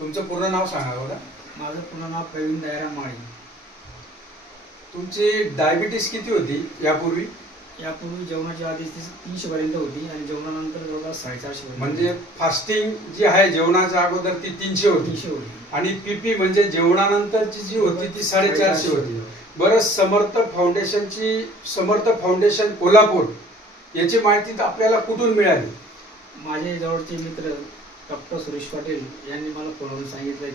तुमचं पूर्ण नाव सांगा बघा। माझं पूर्ण नाव प्रवीण दयाराम माळी। तुमची डायबिटीस किती होती यापूर्वी? यापूर्वी जेवणाच्या आधी 300 पर्यंत होती आणि जेवणानंतर जवळपास 450 म्हणजे फास्टिंग जी आहे जेवणाच्या अगोदर ती 300 होती आणि पीपी म्हणजे जेवणानंतरची जी होती ती 450 होती। बरं, समर्थ फाउंडेशन कोल्हापूर याची माहिती आपल्याला कुठून मिळाली? माझे जवळचे मित्र डॉक्टर सुरेश पाटील यांनी मला फोनवरून सांगितलं,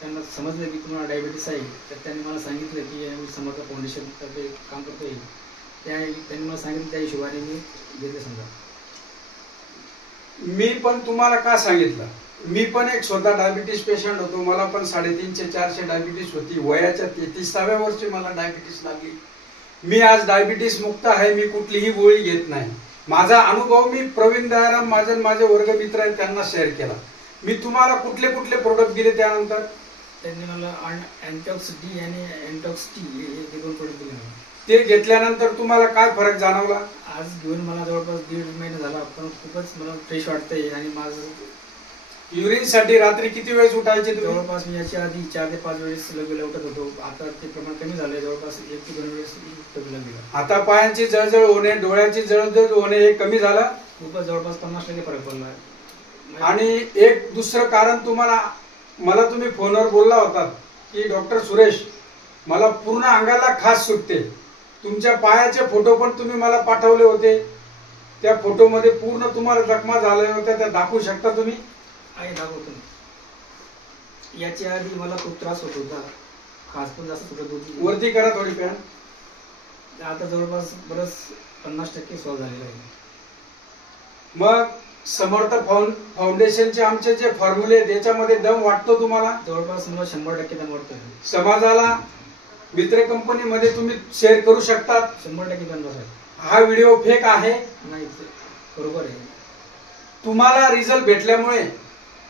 त्यांना समजलं की तुम्हाला डायबिटीस आहे, तर त्यांनी मला सांगितलं की आम्ही समर्थ फाउंडेशनतर्फे काम करतोय। त्यांनी मला सांगितलं, त्या हिशोबाने मी घेतलं। समजा मी पण तुम्हाला का सांगितलं, मी पण एक स्वतः डायबिटीस पेशंट होतो। मला पण 350-400 डायबिटीस होती। वयाच्या 33व्या वर्षी मला डायबिटीस लागली। मी आज डायबिटीस मुक्त आहे, मी कुठलीही गोळी घेत नाही। माझा अनुभव मी प्रवीण दयाराम महाजन माझे वर्गमित्र आहेत त्यांना शेअर केला। मी तुम्हाला कुठले कुठले प्रोडक्ट दिले त्यानंतर? त्यांनी मला अँटॉक्स डी आणि अँटॉक्स टी हे दोन प्रोडक्ट दिले। ते घेतल्यानंतर तुम्हाला काय फरक जाणवला? आज घेऊन मला जवळपास 1.5 महिना झाला, पण खूपच मला फ्रेश वाटतंय आणि माझं युरिन साठी रात्री किती वेळेस उठायचे? जवळपास मी याच्या आधी 4 ते 5 वेळेस लगेला उठत होतो। आता ते प्रमाण कमी झालंय, जवळपास 1 ते 2 वेळेस लगेला। आता पायांची जळजळ होणे, डोळ्याची जळजळ होणे हे कमी झालं? खूपच, जवळपास 50% फरक पडला। आणि एक दुसरं कारण मला तुम्ही फोनवर बोलला होता की डॉक्टर सुरेश, मला पूर्ण अंगाला खाज सुटते। तुमच्या पायाचे फोटो पण तुम्ही मला पाठवले होते, त्या फोटोमध्ये पूर्ण तुम्हाला जखमा झाल्या होत्या, त्या दाखवू शकता तुम्ही? आहे, दाखवतो। याच्या आधी मला खूप त्रास होत होता, खाज पण जास्त सुटत होती। वरती करा थोडी पॅन। आता जवळपास बरंच 50% सॉल्व झालेलं आहे। मग समर्थ फाउंडेशनचे आमचे जे फॉर्म्युले त्याच्यामध्ये दम वाटतो तुम्हाला? जवळपास मला 100% दम वाटतो। समाजाला मित्र कंपनीमध्ये तुम्ही शेअर करू शकता? 100% दम आहे। हा व्हिडिओ फेक आहे? नाही, बरोबर आहे। तुम्हाला रिझल्ट भेटल्यामुळे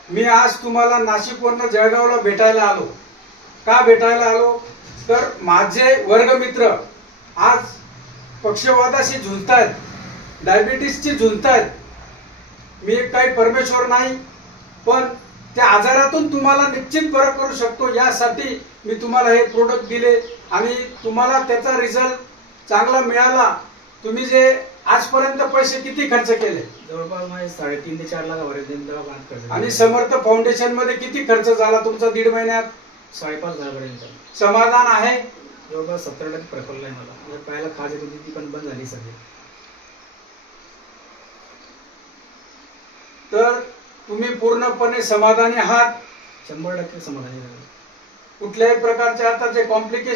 मी आज तुम्हाला नाशिकवरून जळगावला भेटायला आलो। का भेटायला आलो? तर माझे वर्गमित्र आज पक्षवाताशी झुंजतायत, डायबिटीसची झुंजतायत। मी काही परमेश्वर नाही, पण त्या आजारातून तुम्हाला निश्चित फरक करू शकतो यासाठी मी तुम्हाला हे प्रोडक्ट दिले आणि तुम्हाला त्याचा रिझल्ट चांगला मिळाला। तुम्ही जे आजपर्यंत पैसे किती खर्च केले? जवळपास माझे 3.5 ते 4 लाखापर्यंत खर्च। आणि समर्थ फाउंडेशन मध्ये किती खर्च झाला तुमचा 1.5 महिन्यात? 5.5 पर्यंत। समाधान आहे? जवळपास 70% फरक पडलाय मला। पायाला खाज येत होती, ती पण बंद झाली सगळी। तर तुम्ही पूर्णपणे समाधानी आहात? 100% समाधानी आहे। कुठल्याही प्रकारचे आता जे कॉम्प्लिकेशन